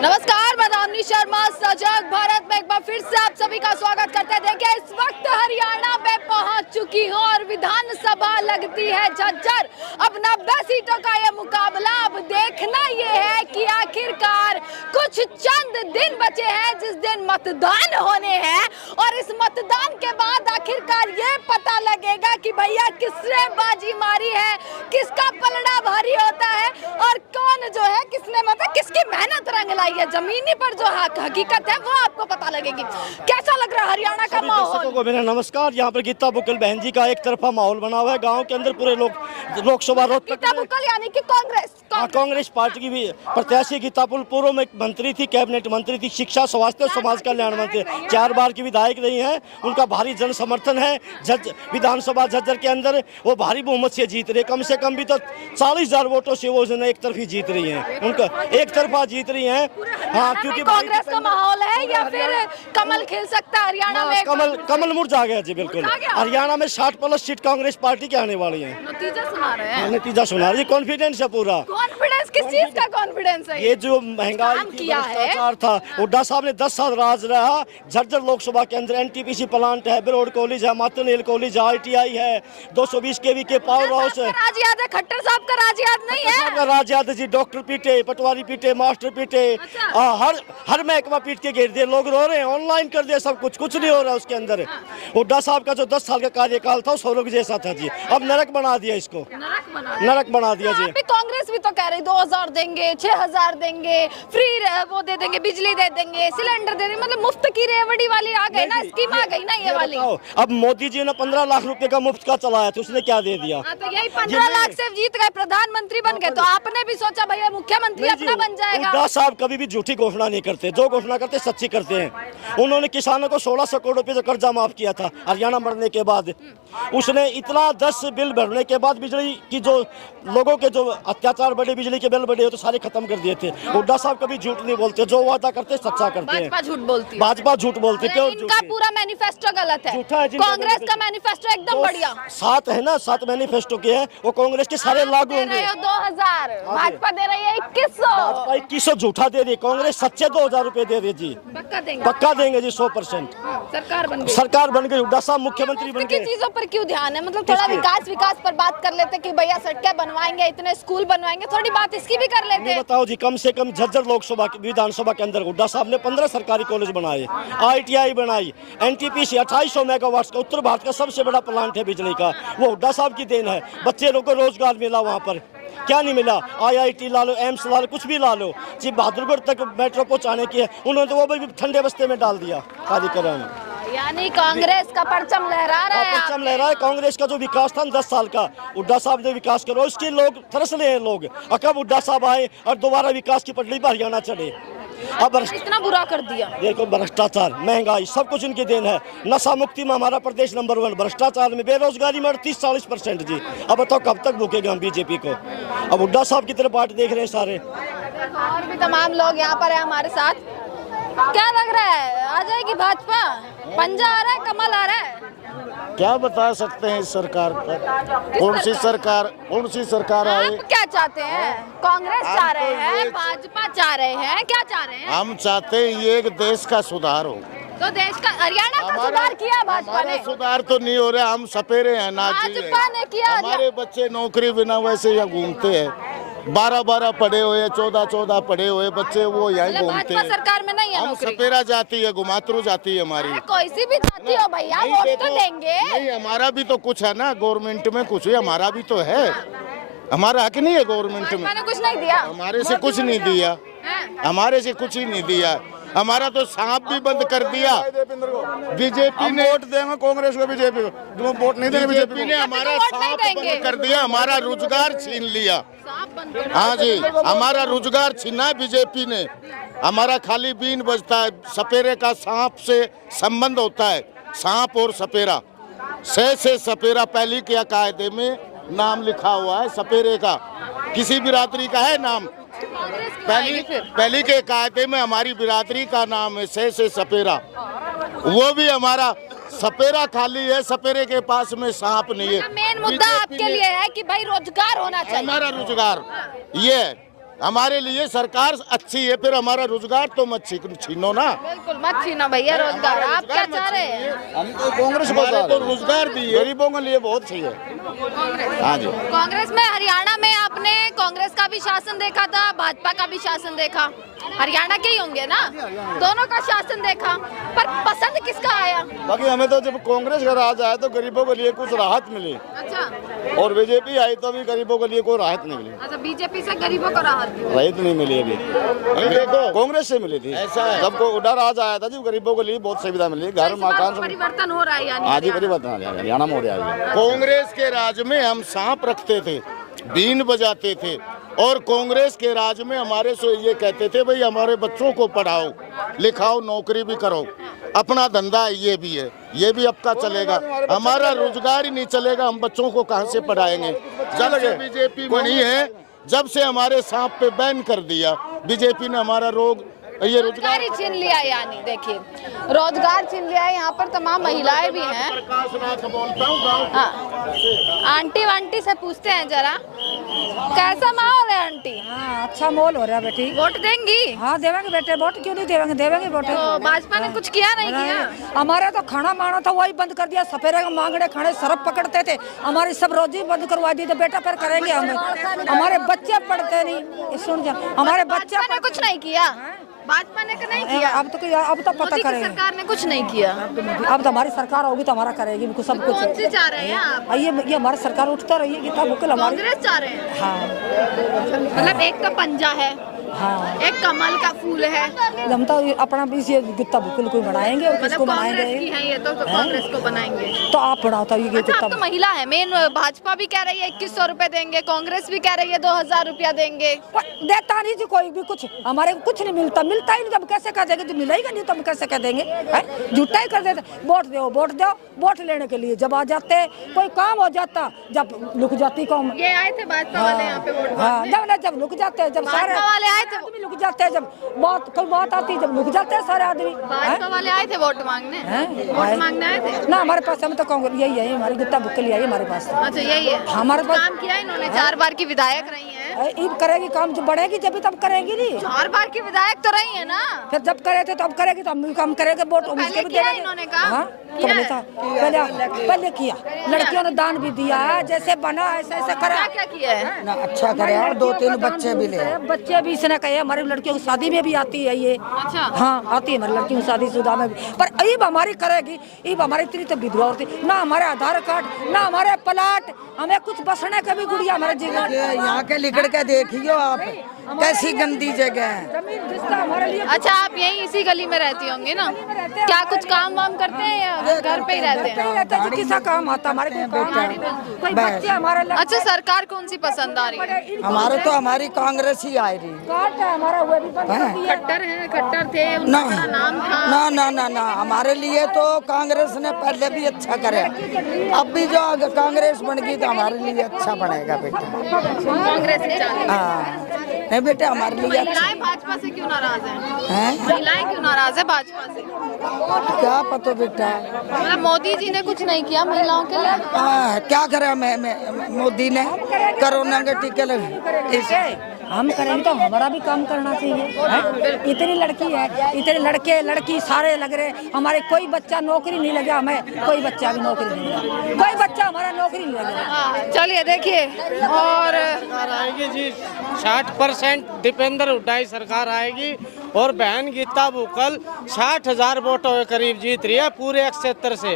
नमस्कार, मैं दामिनी शर्मा सजग भारत में एक बार फिर से आप सभी का स्वागत करते हैं। देखिए, इस वक्त हरियाणा में पहुंच चुकी हूं और विधानसभा लगती है झज्जर। अब 90 सीटों का ये मुकाबला, अब देखना ये है कि आखिरकार कुछ चंद दिन बचे हैं जिस दिन मतदान होने हैं और इस मतदान के बाद आखिरकार ये पता लगेगा कि भैया किसने बाजी मारी है, किसका पलड़ा भारी होता है और कौन जो है किसने मतलब किसकी मेहनत रंग लाई है। जमीनी पर जो हकीकत है वो आपको पता लगेगी। कैसा लग रहा है हरियाणा का माहौल? को मेरा नमस्कार। यहाँ पर गीता बुक्कल बहन जी का एक तरफा माहौल बना हुआ है। गांव के अंदर पूरे लोकसभा गीता बुक्कल यानी कि कांग्रेस पार्टी की भी प्रत्याशी गीता बुक्कल पूर्व में मंत्री थी, कैबिनेट मंत्री थी, शिक्षा, स्वास्थ्य और समाज कल्याण मंत्री, 4 बार की विधायक रही हैं। उनका भारी जन समर्थन है। विधानसभा झज्जर के अंदर वो भारी बहुमत से जीत रहे, कम से कम भी तो 40,000 वोटों से वो एक तरफी जीत रही है, उनका एक तरफा जीत रही है। हाँ, क्योंकि कांग्रेस का माहौल है या फिर कमल खिल सकता है हरियाणा में? कमल मुरझा गया जी, बिल्कुल। हरियाणा में 60+ सीट कांग्रेस पार्टी के आने वाली है। नतीजा सुना रहे हैं? नतीजा सुना रही, कॉन्फिडेंस है पूरा। कॉन्फिडेंस किस चीज का कॉन्फिडेंस है? ये जो महंगाई भ्रष्टाचार था, हुड्डा साहब ने 10 साल राज रहा। झज्जर लोकसभा के अंदर NTPC प्लांट है, बिरोड कॉलेज है, मातन कॉलेज, ITI है, 220 KV के पावर हाउस है। राज याद है, खट्टर साहब का राज याद नहीं है? राज याद है जी। डॉक्टर पीटे, पटवारी पीटे, मास्टर पीटे, हर महकमा पीट के घेर दिए। लोग रो रहे हैं, ऑनलाइन कर दिया सब कुछ नहीं हो रहा है उसके अंदर। हुड्डा साहब का जो 10 साल का कार्यकाल था स्वर्ग जैसा था जी, अब नरक बना दिया इसको, नरक बना दिया जी। कांग्रेस भी तो कह रही 2000 देंगे, 6000 देंगे, फ्री वो दे देंगे, बिजली दे देंगे, सिलेंडर दे देंगे, मतलब मुफ्त की रेवड़ी वाली आ गई ना, स्कीम आ गई ना ये वाली। अब मोदी जी ने 15 लाख रुपए का मुफ्त का चलाया था, उसने क्या दे दिया? तो यही 15 लाख से जीत गए, प्रधानमंत्री बन गए, तो आपने भी सोचा भैया मुख्यमंत्री अपना बन जाएगा। हुड्डा साहब कभी भी झूठी घोषणा नहीं करते, जो घोषणा करते सच्ची करते हैं। उन्होंने किसानों को 1600 करोड़ रुपए का कर्जा माफ किया था हरियाणा बढ़ने के बाद। उसने इतना 10 बिल भरने के बाद बिजली की जो लोगों के जो अत्याचार बढ़े, बिजली के बिल बढ़े, तो सारे खत्म कर दिए थे। हुड्डा साहब कभी झूठ नहीं बोलते, जो वादा करते सच्चा करते हैं। भाजपा झूठ बोलती है, भाजपा झूठ बोलती है। इनका पूरा मैनिफेस्टो गलत है, कांग्रेस का मैनिफेस्टो एकदम बढ़िया। 7 है ना, 7 मैनिफेस्टो के हैं, वो कांग्रेस के सारे लागू होंगे। 2000 भाजपा दे रही है, 2100 झूठा दे रही है, कांग्रेस सच्चे 2000 रुपए दे रही जी। पक्का देंगे जी, 100%। सरकार बन गई, हुड्डा साहब मुख्यमंत्री बन गए। चीजों पर क्यों ध्यान है? मतलब थोड़ा विकास पर बात कर लेते कि भैया सड़कें बनवाएंगे, इतने स्कूल बनवाएंगे, थोड़ी बात इसकी भी कर लेते। बताओ जी, कम से कम झज्जर लोकसभा विधानसभा के अंदर हुड्डा साहब ने 15 सरकारी कॉलेज बनाए, ITI बनाई, NTPC 2800 मेगावाट का उत्तर भारत का सबसे बड़ा प्लांट है बिजली का, वो हुड्डा साहब की देन है। बच्चे लोगों को रोजगार मिला, वहाँ पर क्या नहीं मिला? IIT ला लो, एम्स ला लो, कुछ भी ला लो जी। बहादुरगढ़ तक मेट्रो पहुँचाने की है, उन्होंने तो वो भी ठंडे बस्ते में डाल दिया कार्यक्रम। यानी कांग्रेस का परचम लहरा रहा है। परचम लहरा है कांग्रेस का। जो विकास था 10 साल का, हुड्डा साहब ने विकास करो, इसके लोग तरस रहे हैं। लोग कब हुड्डा साहब आए और दोबारा विकास की पटरी पर हरियाणा चढ़े। अब इतना बुरा कर दिया। देखो, भ्रष्टाचार, महंगाई, सब कुछ इनकी देन है। नशा मुक्ति में हमारा प्रदेश नंबर 1, भ्रष्टाचार में, बेरोजगारी में 38-40% जी। अब बताओ कब तक भूखेंगे हम बीजेपी को? अब हुड्डा साहब की तरफ बाट देख रहे हैं सारे। और भी तमाम लोग यहाँ पर है हमारे साथ। क्या लग रहा है, आ जाएगी भाजपा? पंजा आ रहा है, कमल आ रहा है? क्या बता सकते हैं इस सरकार पर? कौन सी सरकार आए? आप क्या चाहते हैं? कांग्रेस चाह रहे हैं, भाजपा चाह रहे हैं, क्या चाह रहे हैं? हम चाहते हैं ये एक देश का सुधार हो। तो देश का, हरियाणा का सुधार किया भाजपा ने? सुधार तो नहीं हो रहा, हम सपेरे हैं ना। भाजपा ने किया। हमारे बच्चे नौकरी बिना वैसे यहाँ घूमते हैं, 12-12 पढ़े हुए, 14-14 पढ़े हुए बच्चे वो यहीं घूमते हैं। सरकार में नहीं है हम नौकरी। सपेरा जाती है, घुमातरू जाती है हमारी। कोई सी भी जाती हो भैया, वोट तो देंगे। नहीं, हमारा भी तो कुछ है ना, गवर्नमेंट में कुछ है, हमारा भी तो है। हमारा हक नहीं है गवर्नमेंट में? मैंने कुछ नहीं दिया, हमारे से कुछ नहीं दिया, हमारे से कुछ ही नहीं दिया। हमारा तो सांप भी बंद कर दिया बीजेपी ने। वोट देंगे कांग्रेस को, बीजेपी को वोट नहीं देंगे। बीजेपी ने हमारा सांप बंद कर दिया, हमारा रोजगार छीन लिया। हाँ जी, हमारा रोजगार छीना बीजेपी ने। हमारा खाली बीन बजता है, सपेरे का सांप से संबंध होता है, सांप और सपेरा से सपेरा पहली के कायदे में नाम लिखा हुआ है सपेरे का। किसी बिरादरी का है नाम? पहली के कायदे में हमारी बिरादरी का नाम है से सपेरा। वो भी हमारा सपेरा खाली है, सपेरे के पास में सांप नहीं है। मेन मुद्दा आपके लिए है कि भाई रोजगार होना चाहिए। हमारा रोजगार ये है हमारे लिए सरकार अच्छी है, फिर हमारा रोजगार तो मत छीनो ना। बिल्कुल मत छीनो भैया रोजगार। आप क्या चाह रहे हैं? हम तो कांग्रेस को हमारे को रोजगार दिए, गरीबों के लिए बहुत सही है। हाँ जी। कांग्रेस में हरियाणा में आपने कांग्रेस का भी शासन देखा था, भाजपा का भी शासन देखा, हरियाणा के ही होंगे ना, दोनों का शासन देखा, पर पसंद किसका आया? बाकी हमें तो जब कांग्रेस का राज आया तो गरीबों के लिए कुछ राहत मिली, अच्छा और बीजेपी आई तो अभी गरीबों के लिए कोई राहत नहीं मिली। अच्छा, बीजेपी से गरीबों को राहत दी। राहत नहीं मिली अभी, देखो कांग्रेस से मिली थी। ऐसा है। जब उड़ा राज आया था जी गरीबों के लिए बहुत सुविधा मिली, घर इस बार मकान सब। परिवर्तन हो रहा है यानी आज ही हरियाणा। परिवर्तन हरियाणा में हो रहा है। कांग्रेस के राज में हम सांप रखते थे, बीन बजाते थे, और कांग्रेस के राज में हमारे से ये कहते थे भाई हमारे बच्चों को पढ़ाओ लिखाओ, नौकरी भी करो, अपना धंधा ये भी है, ये भी आपका चलेगा। हमारा रोजगार ही नहीं चलेगा, हम बच्चों को कहाँ से पढ़ाएंगे? जब से बीजेपी बनी है, जब से हमारे सांप पे बैन कर दिया बीजेपी ने, हमारा ये रोजगार ही छीन लिया। यानी देखिए रोजगार छीन लिया है। यहाँ पर तमाम महिलाएं भी हैं। हाँ, आंटी वांटी से पूछते हैं जरा, कैसा माहौल है आंटी? हाँ, अच्छा माहौल हो रहा है बेटी। वोट देंगी? हाँ देवेंगे बेटे, वोट क्यों नहीं देवेंगे, देवेंगे वोट। तो भाजपा ने कुछ किया नहीं किया? हमारे तो खाना माना था वही बंद कर दिया, सपेरे का मांगड़े खाने सरफ पकड़ते थे, हमारी सब रोजी बंद करवा दी। तो बेटा फिर करेंगे हमें, हमारे बच्चे पढ़ते नहीं, सुन जा हमारे बच्चे भाजपा ने कुछ नहीं किया, भाजपा ने नहीं किया। अब तो पता मोदी की करेंगे। सरकार ने कुछ नहीं किया। अब तो हमारी सरकार होगी तो हमारा करेगी सब कुछ। कौन सी चाह रहे हैं आप? ये हमारी सरकार उठता रही है, बुकल हमारी। कांग्रेस चाह रहे हैं? हाँ मतलब एक तो पंजा है, हाँ, एक कमल का फूल है, हम तो अपना भी ये गुत्ता बुकल कोई बनाएंगे और मतलब किसको कांग्रेस बनाएंगे? की है ये तो कांग्रेस को बनाएंगे। तो आप बनाओ ये अच्छा, गुत्ता। आप तो महिला है मेन। भाजपा भी कह रही है 2100 रुपए देंगे, कांग्रेस भी कह रही है 2000 रुपया देंगे। देता नहीं जी कोई भी कुछ, हमारे को कुछ नहीं मिलता ही नहीं। जब कैसे कह देंगे, जो मिलेगा नहीं तो हम कैसे कह देंगे? झूठा ही कर देते। वोट दो वोट दो, वोट लेने के लिए जब आ जाते कोई काम हो जाता, जब लुक जाती कौम। ये आए थे भाजपा वाले यहाँ पे वोट हाँ, मांगने? जब लुक जाते हैं, जब सारे भाजपा वाले आए थे, आदमी लुक जाते हैं, जब कोई बात आती है, जब लुक जाते हैं सारे आदमी। भाजपा वाले आए थे वोट मांगने? वोट मांगने आए थे ना हमारे पास, हम तो कांग्रेस यही है, हमारी गुत्ता बुकल यही हमारे पास। अच्छा, यही है हमारे पास काम किया इन्होंने। 4 बार की विधायक रही है। ईद करेगी काम, जो बढ़ेगी जब तब करेंगी नहीं। 4 बार की विधायक तो रही है ना। फिर जब करे थे तो अब करेगी, तो हम भी काम करेंगे। वोट पहले किया इन्होंने काम? हाँ, पहले किया। लड़कियों ने दान भी दिया, जैसे बना ऐसे ऐसे करा। क्या किया है? ना अच्छा करे, और 2-3 बच्चे भी ले। बच्चे भी इसने कहे, हमारी लड़कियों की शादी में भी आती है ये। अच्छा, हाँ आती है हमारी लड़कियों की शादीशुदा में भी। पर ईब हमारी करेगी, ईब हमारी इतनी तो विधवा होती ना, हमारे आधार कार्ड ना हमारे प्लाट, हमें कुछ बसने का भी गुड़िया हमारे जीवन। यहाँ के लिखड़ के देखियो आप, कैसी गंदी जगह है। जमीन रिश्ता हमारे लिए। अच्छा, आप यहीं इसी गली में रहती होंगी ना? क्या कुछ काम वाम करते हैं या घर पे ही रहते हैं? किसा काम आता हमारे कोई बच्चे हमारे लग- अच्छा, सरकार कौन सी पसंद आ रही है? हमारे तो हमारी कांग्रेस ही आ रही। कार्ड है हमारा, वो भी बंद कर दिया। खट्टर है, खट्टर थे, ना उनका बड़ा नाम था। ना ना ना ना, हमारे लिए तो कांग्रेस ने पहले भी अच्छा करे, अब भी जो कांग्रेस बन गई तो हमारे लिए अच्छा बनेगा बेटा। कांग्रेस ही चाहती है। हाँ नहीं बेटा, हमारे लिए अच्छा महिलाएं भाजपा से क्यों नाराज हैं? है। महिलाएं क्यों नाराज है भाजपा से? क्या पता बेटा, मतलब मोदी जी ने कुछ नहीं किया महिलाओं के लिए? हाँ क्या करे मोदी ने? कोरोना के टीके लगे इसे। हम करेंगे तो हमारा भी काम करना चाहिए, हैं? इतनी लड़की है, इतने लड़के लड़की सारे लग रहे, हमारे कोई बच्चा नौकरी नहीं लगा, हमें कोई बच्चा भी नौकरी नहीं लगा, कोई बच्चा हमारा नौकरी नहीं लगा। हाँ, चलिए देखिए। और आएगी जी 60% दीपेंद्र हुड्डा ही सरकार आएगी, और बहन गीता बुकल 60,000 वोटों के करीब जीत रही है पूरे 170 से,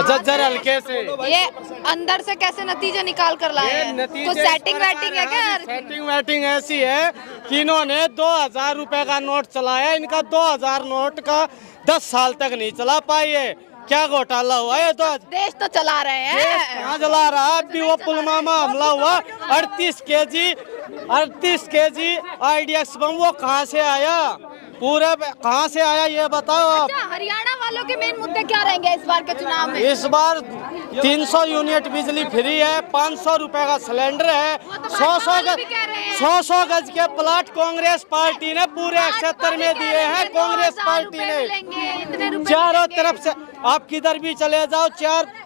झज्जर हल्के से। ये अंदर से कैसे नतीजे निकाल कर लाए हैं? कुछ सेटिंग वेटिंग है क्या? सेटिंग वेटिंग ऐसी है कि इन्होंने 2000 रुपए का नोट चलाया, इनका 2000 नोट का 10 साल तक नहीं चला पाई है। क्या घोटाला हुआ है? तो देश तो चला रहे हैं। कहाँ चला रहा? अभी वो पुलवामा हमला हुआ, 38 केजी IDX बम, वो कहाँ से आया? पूरे कहाँ से आया ये बताओ आप। अच्छा, हरियाणा वालों के मेन मुद्दे क्या रहेंगे इस बार के चुनाव में? इस बार 300 यूनिट बिजली फ्री है, 500 रुपए का सिलेंडर है, 100 गज के प्लाट कांग्रेस पार्टी ने पूरे 71 में दिए हैं। कांग्रेस पार्टी ने चारों तरफ से आप किधर भी चले जाओ,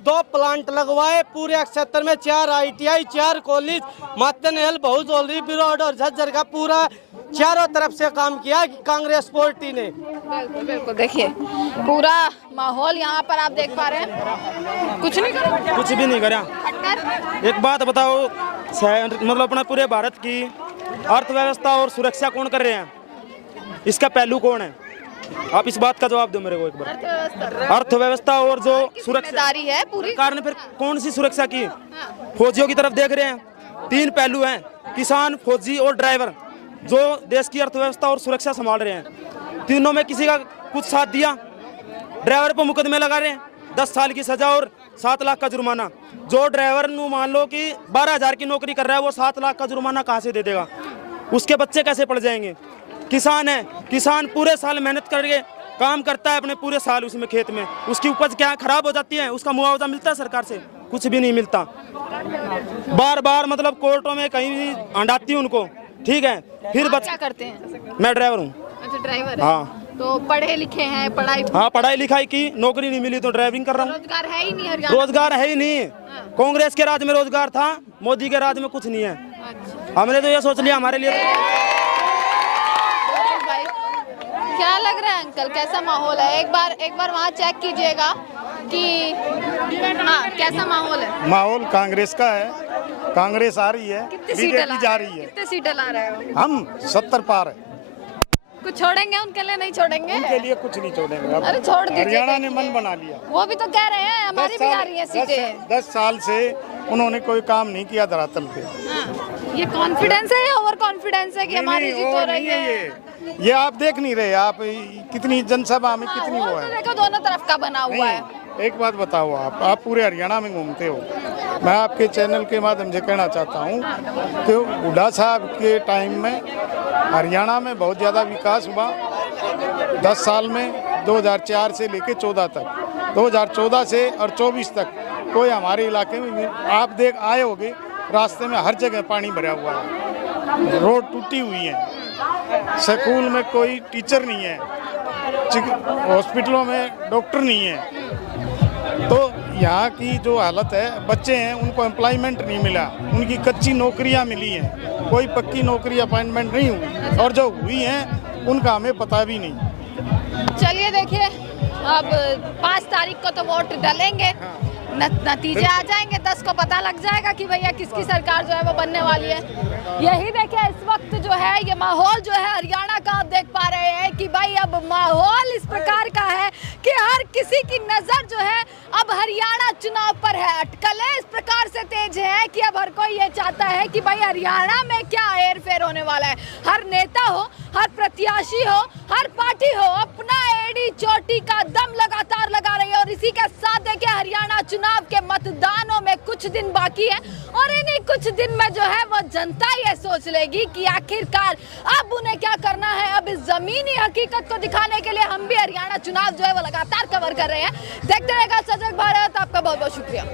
2 प्लांट लगवाए पूरे 71 में, 4 ITI, 4 कॉलेज, मातनहल, बहुजोलरी, बिरोड और झज्जर का पूरा चारों तरफ से काम किया कांग्रेस पार्टी ने। बिल्कुल बिल्कुल, देखिए पूरा माहौल यहाँ पर आप देख पा रहे हैं। कुछ नहीं करा, कुछ भी नहीं करा। एक बात बताओ, मतलब अपना पूरे भारत की अर्थव्यवस्था और सुरक्षा कौन कर रहे हैं? इसका पहलू कौन है? आप इस बात का जवाब दो मेरे को एक बार। अर्थव्यवस्था और जो सुरक्षा है पूरी सरकार ने फिर कौन सी सुरक्षा की? फौजियों की तरफ देख रहे हैं, 3 पहलू हैं, किसान, फौजी और ड्राइवर, जो देश की अर्थव्यवस्था और सुरक्षा संभाल रहे हैं। तीनों में किसी का कुछ साथ दिया? ड्राइवर पर मुकदमे लगा रहे हैं, 10 साल की सजा और 7 लाख का जुर्माना। जो ड्राइवर मान लो कि 12,000 की नौकरी कर रहा है, वो 7 लाख का जुर्माना कहाँ से दे देगा? उसके बच्चे कैसे पढ़ जाएंगे? किसान है, किसान पूरे साल मेहनत करके काम करता है अपने पूरे साल उसमें खेत में, उसकी उपज क्या खराब हो जाती है, उसका मुआवजा मिलता है सरकार से? कुछ भी नहीं मिलता। बार बार मतलब कोर्टों में कहीं भी हंडाती उनको, ठीक है। फिर क्या करते हैं? मैं ड्राइवर हूँ। अच्छा, ड्राइवर है। हाँ, तो पढ़े लिखे हैं, पढ़ाई? हाँ, पढ़ाई लिखाई की, नौकरी नहीं मिली तो ड्राइविंग कर रहा हूँ। रोजगार है ही नहीं हरियाणा। रोजगार है ही नहीं। कांग्रेस के राज में रोजगार था, मोदी के राज में कुछ नहीं है। अच्छा। हमने तो ये सोच लिया हमारे लिए। भाई क्या लग रहा है अंकल, कैसा माहौल है? एक बार वहाँ चेक कीजिएगा कि हाँ कैसा माहौल है। माहौल कांग्रेस का है, कांग्रेस आ रही है, कितनी सीटें बीजेपी जा रही है। कितने सीटें ला रहे हो? हम 70 पार है। कुछ छोड़ेंगे उनके लिए? नहीं छोड़ेंगे, उनके लिए कुछ नहीं छोड़ेंगे। अब अरे छोड़ दीजिए, हरियाणा ने मन बना लिया। वो भी तो कह रहे हैं हमारी भी आ रही है सीटें। 10 साल से उन्होंने कोई काम नहीं किया धरातल पे। हाँ, ये कॉन्फिडेंस है या ओवर कॉन्फिडेंस है कि हमारी जीत हो रही है? ये आप देख नहीं रहे, आप कितनी जनसभा में कितनी वो है। देखो दोनों तरफ का बना हुआ है। एक बात बताओ, आप पूरे हरियाणा में घूमते हो, मैं आपके चैनल के माध्यम से कहना चाहता हूँ कि हुड्डा साहब के टाइम में हरियाणा में बहुत ज़्यादा विकास हुआ। 10 साल में 2004 से लेके 14 तक, 2014 से और 24 तक कोई हमारे इलाके में आप देख आए होगे, रास्ते में हर जगह पानी भरा हुआ है, रोड टूटी हुई है, स्कूल में कोई टीचर नहीं है, हॉस्पिटलों में डॉक्टर नहीं है। तो यहाँ की जो हालत है, बच्चे हैं उनको एम्प्लॉयमेंट नहीं मिला, उनकी कच्ची नौकरियाँ मिली हैं, कोई पक्की नौकरी अपॉइंटमेंट नहीं हुई, और जो हुई हैं उनका हमें पता भी नहीं। चलिए देखिए, अब 5 तारीख को तो वोट डालेंगे, नतीजे आ जाएंगे, 10 को पता लग जाएगा कि भैया किसकी सरकार जो है वो बनने वाली है। यही देखिए इस वक्त जो है ये माहौल जो है हरियाणा का, आप देख पा रहे हैं कि भाई अब माहौल इस प्रकार का है कि हर किसी की नजर जो है अब हरियाणा चुनाव पर है। अटकलें इस प्रकार से तेज है कि अब हर कोई ये चाहता है कि भाई हरियाणा में क्या हेर फेर होने वाला है। हर नेता हो, हर प्रत्याशी हो, हर पार्टी हो, अपना एड़ी चोटी का दम लगातार लगा रही है। और इसी के साथ देखिए हरियाणा चुनाव के मतदानों में कुछ दिन बाकी है और इन्हीं कुछ दिन में जो है वो जनता ये सोच लेगी कि आखिरकार अब उन्हें क्या करना है। अब इस जमीनी हकीकत को दिखाने के लिए हम भी हरियाणा चुनाव जो है वो लगातार कवर कर रहे हैं। देखते रहेगा सजग भारत। आपका बहुत बहुत शुक्रिया।